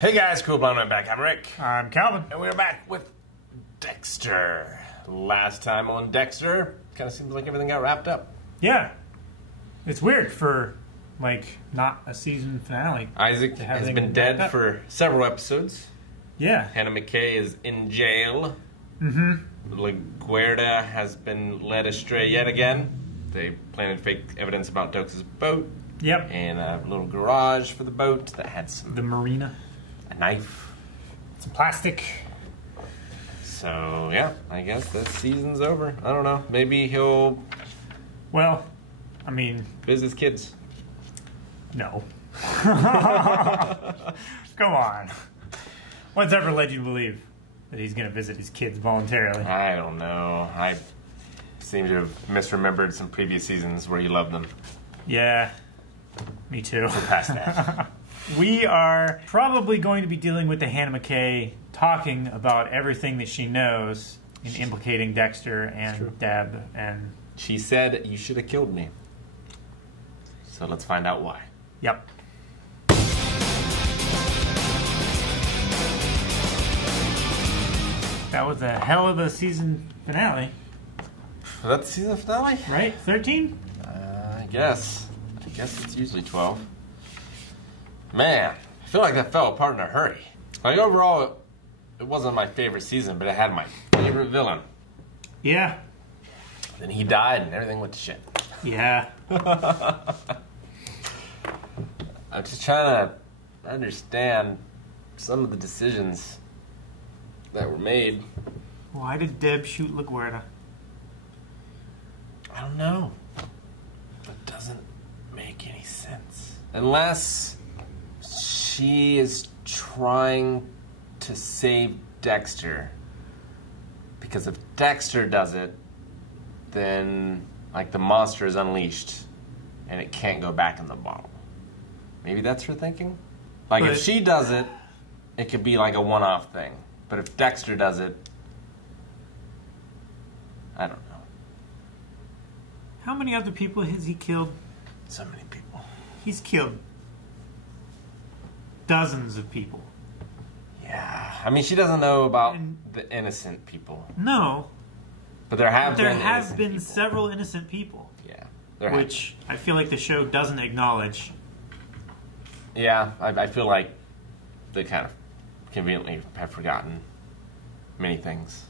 Hey guys, Cool Blonde right back. I'm Rick. I'm Calvin. And we're back with Dexter. Last time on Dexter, kind of seems like everything got wrapped up. Yeah. It's weird for, like, not a season finale. Isaac has been dead for several episodes. Yeah. Hannah McKay is in jail. Mm-hmm. LaGuardia has been led astray yet again. They planted fake evidence about Dokes' boat. Yep. And a little garage for the boat that had some... The marina. A knife. Some plastic. So, yeah, I guess the season's over. I don't know. Maybe he'll... Well, I mean... visit his kids. No. Come on. What's ever led you to believe that he's going to visit his kids voluntarily? I don't know. I seem to have misremembered some previous seasons where he loved them. Yeah, me too. We're past that. We are probably going to be dealing with the Hannah McKay talking about everything that she knows and implicating Dexter and Deb. And she said, "You should have killed me." So let's find out why. Yep. That was a hell of a season finale. Was that the season finale? Right? 13? I guess. I guess it's usually 12. Man, I feel like that fell apart in a hurry. Like, overall, it wasn't my favorite season, but it had my favorite villain. Yeah. Then he died and everything went to shit. Yeah. I'm just trying to understand some of the decisions that were made. Why did Deb shoot LaGuardia? I don't know. That doesn't make any sense. Unless she is trying to save Dexter. Because if Dexter does it, then, like, the monster is unleashed and it can't go back in the bottle. Maybe that's her thinking? Like, if she does it, it could be like a one-off thing. But if Dexter does it, I don't know. How many other people has he killed? So many people. He's killed dozens of people. Yeah. I mean, she doesn't know about the innocent people. No. But there have been people. Several innocent people. Yeah. Which I feel like the show doesn't acknowledge. Yeah, I feel like they kind of conveniently have forgotten many things.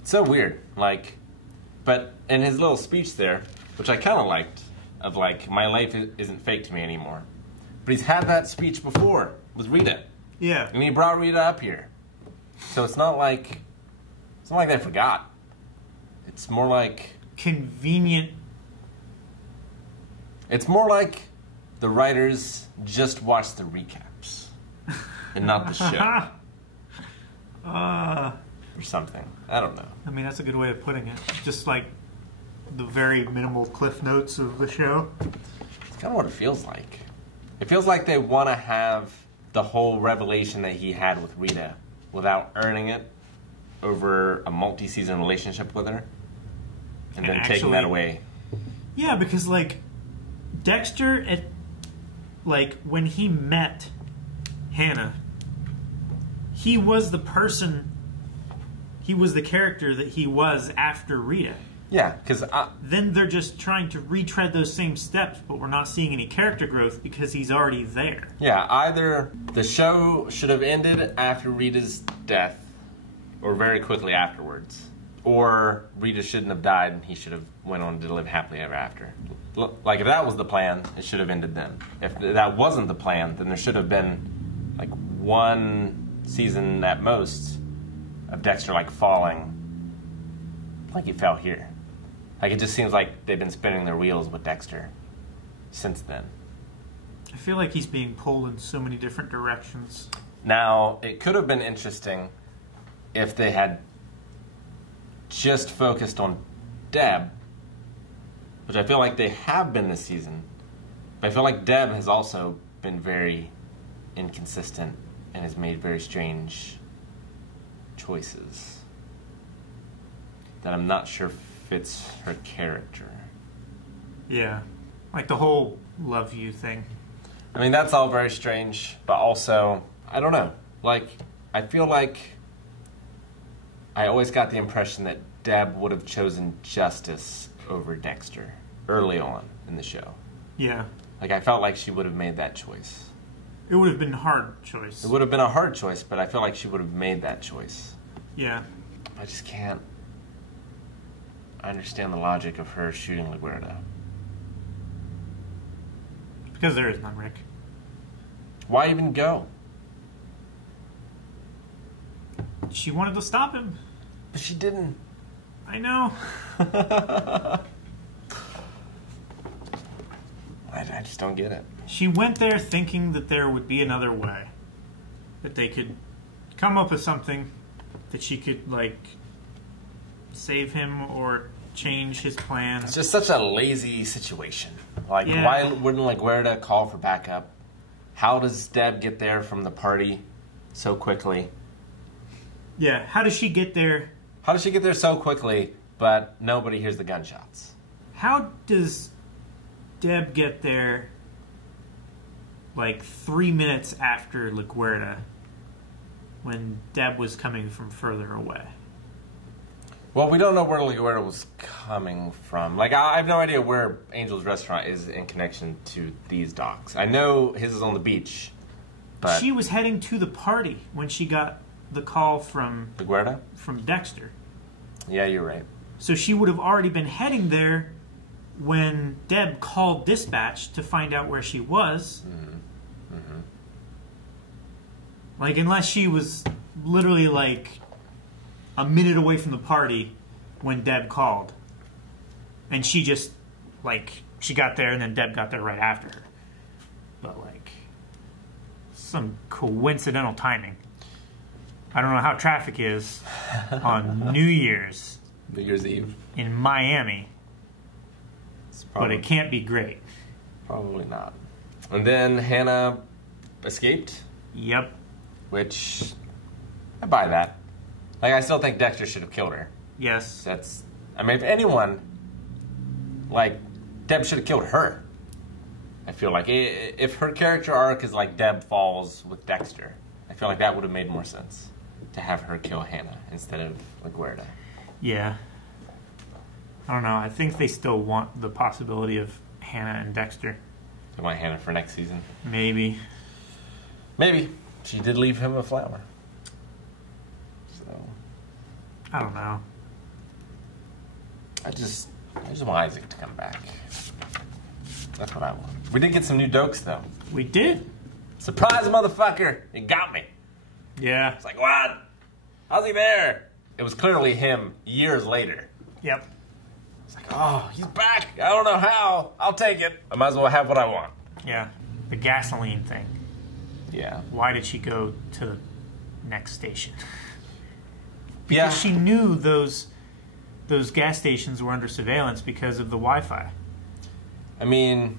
It's so weird. Like, but in his little speech there, which I kind of liked, of like, my life isn't fake to me anymore. But he's had that speech before with Rita. Yeah. And he brought Rita up here. So it's not like they forgot. It's more like... convenient. It's more like the writers just watched the recaps. And not the show. Or something. I don't know. I mean, that's a good way of putting it. Just like the very minimal cliff notes of the show. It's kind of what it feels like. It feels like they want to have the whole revelation that he had with Rita without earning it over a multi-season relationship with her. And then taking that away. Yeah, because, like, Dexter, when he met Hannah, he was the person, he was the character that he was after Rita. Yeah, because... then they're just trying to retread those same steps, but we're not seeing any character growth because he's already there. Yeah, either the show should have ended after Rita's death, or very quickly afterwards. Or Rita shouldn't have died and he should have went on to live happily ever after. Like, if that was the plan, it should have ended then. If that wasn't the plan, then there should have been, like, one season at most of Dexter, like, falling like he fell here. Like, it just seems like they've been spinning their wheels with Dexter since then. I feel like he's being pulled in so many different directions. Now, it could have been interesting if they had just focused on Deb, which I feel like they have been this season. But I feel like Deb has also been very inconsistent and has made very strange choices that I'm not sure fits her character. Yeah. Like the whole love you thing. I mean, that's all very strange, but also, I don't know. Like, I feel like I always got the impression that Deb would have chosen justice over Dexter early on in the show. Yeah. Like, I felt like she would have made that choice. It would have been a hard choice. It would have been a hard choice, but I feel like she would have made that choice. Yeah. I just can't understand the logic of her shooting LaGuerta. Because there is none, Rick. Why even go? She wanted to stop him. But she didn't. I know. I just don't get it. She went there thinking that there would be another way. That they could come up with something that she could, like, save him or change his plans. It's just such a lazy situation. Like, Yeah. why wouldn't LaGuerta call for backup? How does Deb get there from the party so quickly? Yeah, how does she get there? How does she get there so quickly, but nobody hears the gunshots? How does Deb get there, like, 3 minutes after LaGuerta, when Deb was coming from further away? Well, we don't know where LaGuerta was coming from. Like, I have no idea where Angel's Restaurant is in connection to these docks. I know his is on the beach, but... She was heading to the party when she got the call from LaGuerta? from Dexter. Yeah, you're right. So she would have already been heading there when Deb called dispatch to find out where she was. Mm-hmm. Mm-hmm. Like, unless she was literally, like, a minute away from the party when Deb called. And she just, like, she got there and then Deb got there right after her. But, like, some coincidental timing. I don't know how traffic is on New Year's New Year's Eve. in Miami, but it can't be great. Probably not. And then Hannah escaped, Yep. which I buy that. Like, I still think Dexter should have killed her. Yes. That's, I mean, if anyone, like, Deb should have killed her. I feel like if her character arc is like Deb falls with Dexter, I feel like that would have made more sense to have her kill Hannah instead of LaGuerta. Yeah. I don't know. I think they still want the possibility of Hannah and Dexter. They want Hannah for next season. Maybe. Maybe. She did leave him a flower. So I don't know. I just want Isaac to come back. That's what I want. We did get some new dokes though. We did. Surprise, motherfucker! He got me. Yeah. It's like, what? How's he there? It was clearly him years later. Yep. It's like, oh, he's back. I don't know how. I'll take it. I might as well have what I want. Yeah. The gasoline thing. Yeah. Why did she go to the next station? Because Yeah. she knew those gas stations were under surveillance because of the Wi-Fi. I mean,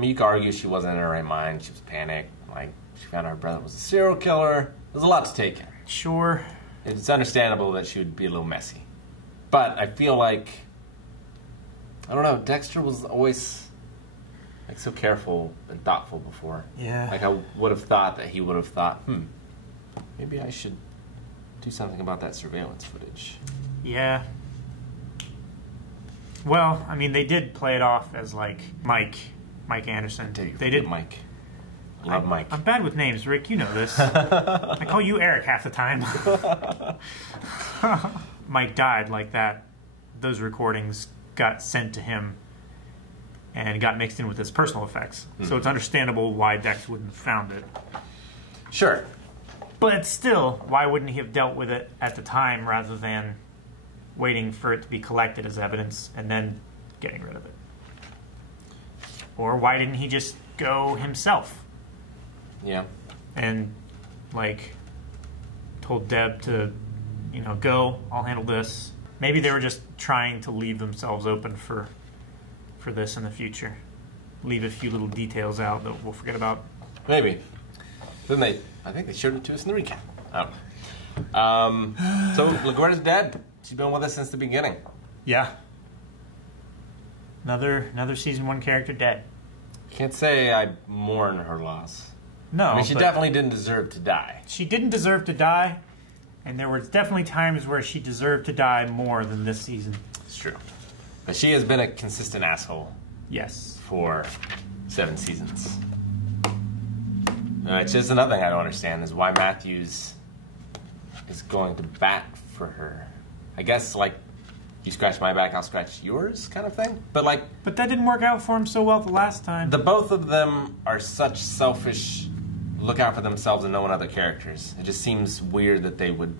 you could argue she wasn't in her right mind. She was panicked. Like, she found out her brother was a serial killer. There's a lot to take in. Sure. It's understandable that she would be a little messy. But I feel like, I don't know, Dexter was always, like, so careful and thoughtful before. Yeah. Like, I would have thought that he would have thought, maybe I should do something about that surveillance footage. Yeah. Well, I mean, they did play it off as, like, Mike Anderson. They did. Mike. Love Mike. I'm bad with names, Rick. You know this. I call you Eric half the time. Mike died like that. Those recordings got sent to him and got mixed in with his personal effects. So it's understandable why Dex wouldn't have found it. Sure. But still, why wouldn't he have dealt with it at the time rather than waiting for it to be collected as evidence and then getting rid of it? Or why didn't he just go himself? Yeah. And, like, told Deb to, go, I'll handle this. Maybe they were just trying to leave themselves open for this in the future. Leave a few little details out that we'll forget about. Maybe. I think they showed it to us in the recap. Oh. So, LaGuerta's dead. She's been with us since the beginning. Yeah. Another season 1 character dead. Can't say I mourn her loss. No. I mean, she definitely didn't deserve to die. She didn't deserve to die, and there were definitely times where she deserved to die more than this season. It's true. But she has been a consistent asshole. Yes. For 7 seasons. It's just another thing I don't understand is why Matthews is going to bat for her. I guess, like, you scratch my back, I'll scratch yours kind of thing. But that didn't work out for him so well the last time. The both of them are such selfish, look out for themselves and no one other characters. It just seems weird that they would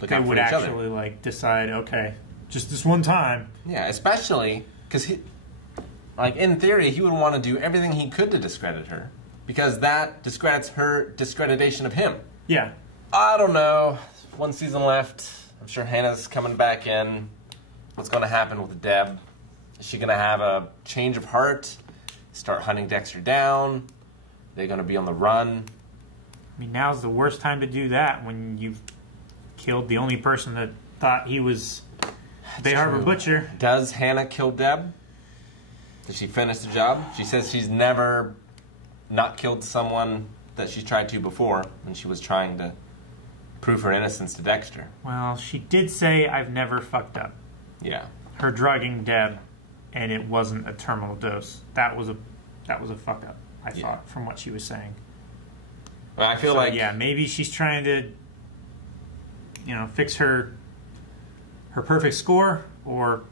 look out for each other. They would actually, like, decide, okay, just this one time. Yeah, especially because he, like, in theory, he would want to do everything he could to discredit her. Because that discredits her discreditation of him. Yeah. I don't know. 1 season left. I'm sure Hannah's coming back in. What's going to happen with Deb? Is she going to have a change of heart? Start hunting Dexter down? They're going to be on the run? I mean, now's the worst time to do that when you've killed the only person that thought he was Bay Harbor Butcher. Does Hannah kill Deb? Did she finish the job? She says she's never not killed someone that she's tried to before when she was trying to prove her innocence to Dexter. Well, she did say, I've never fucked up. Yeah. Her drugging Deb, and it wasn't a terminal dose. That was a fuck up, I thought, from what she was saying. Well, I feel like... Yeah, maybe she's trying to, fix her perfect score, or...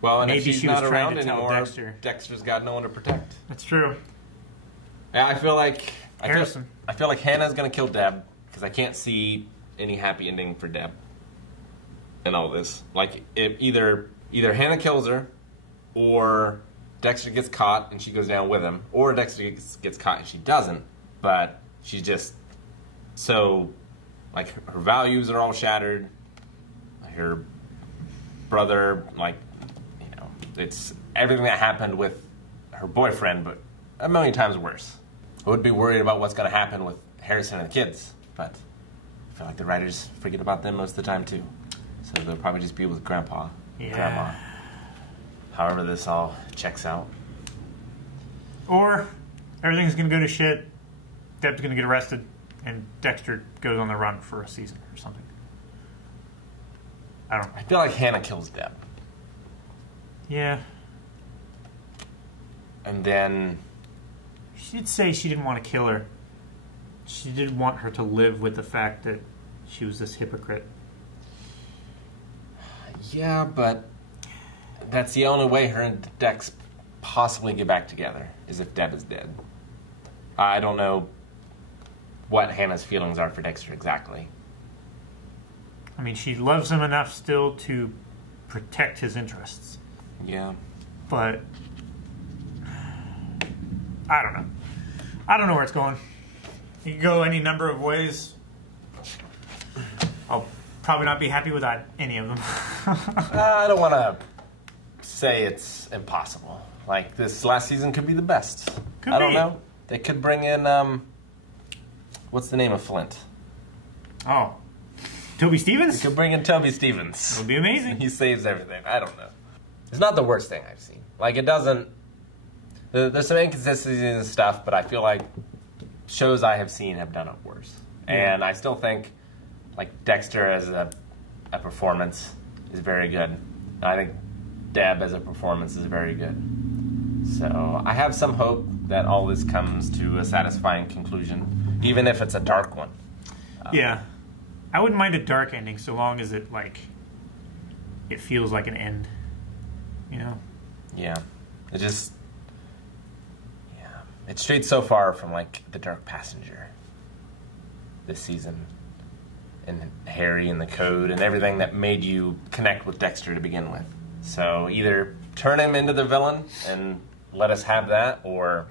Well, and maybe if she's she not was around trying to tell anymore, Dexter. Dexter's got no one to protect. That's true. Yeah, I feel like... Harrison. I feel like Hannah's going to kill Deb, because I can't see any happy ending for Deb in all this. Like, either Hannah kills her, or Dexter gets caught and she goes down with him, or Dexter gets caught and she doesn't, but she's just so, like, her values are all shattered. Her brother, like, it's everything that happened with her boyfriend, but a million times worse. I would be worried about what's going to happen with Harrison and the kids, but I feel like the writers forget about them most of the time too. So they'll probably just be with Grandpa, Grandma. However this all checks out. Or everything's going to go to shit, Deb's going to get arrested, and Dexter goes on the run for a season or something. I don't know. I feel like Hannah kills Deb. Yeah. And then... She did say she didn't want to kill her. She did want her to live with the fact that she was this hypocrite. Yeah, but that's the only way her and Dex possibly get back together, is if Deb is dead. I don't know what Hannah's feelings are for Dexter exactly. I mean, she loves him enough still to protect his interests. Yeah. But I don't know. I don't know where it's going. It could go any number of ways. I'll probably not be happy with any of them. I don't want to say it's impossible. Like, this last season could be the best. I don't know. They could bring in, what's the name of Flint? Oh. Toby Stevens? They could bring in Toby Stevens. It would be amazing. He saves everything. I don't know. It's not the worst thing I've seen. Like, it doesn't... There's some inconsistencies and stuff, but I feel like shows I have seen have done it worse. Yeah. And I still think, like, Dexter as a performance is very good. And I think Deb as a performance is very good. So I have some hope that all this comes to a satisfying conclusion, even if it's a dark one. Yeah. I wouldn't mind a dark ending so long as it, like, it feels like an end. You know? Yeah. It just... It strayed so far from, like, The Dark Passenger this season. And Harry and the Code and everything that made you connect with Dexter to begin with. So either turn him into the villain and let us have that, or,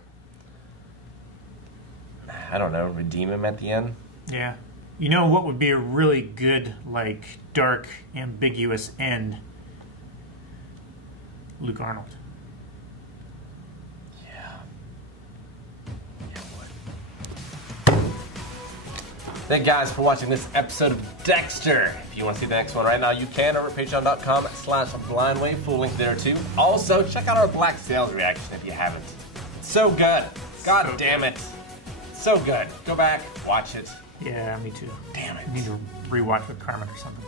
I don't know, redeem him at the end. Yeah. You know what would be a really good, like, dark, ambiguous end? Luke Arnold. Thank you guys for watching this episode of Dexter. If you want to see the next one right now, you can over at patreon.com/blindwave. Full link there too. Also, check out our Black Sales reaction if you haven't. So good. God So damn it. So good. Go back, watch it. Yeah, me too. Damn it. I need to rewatch with Carmen or something.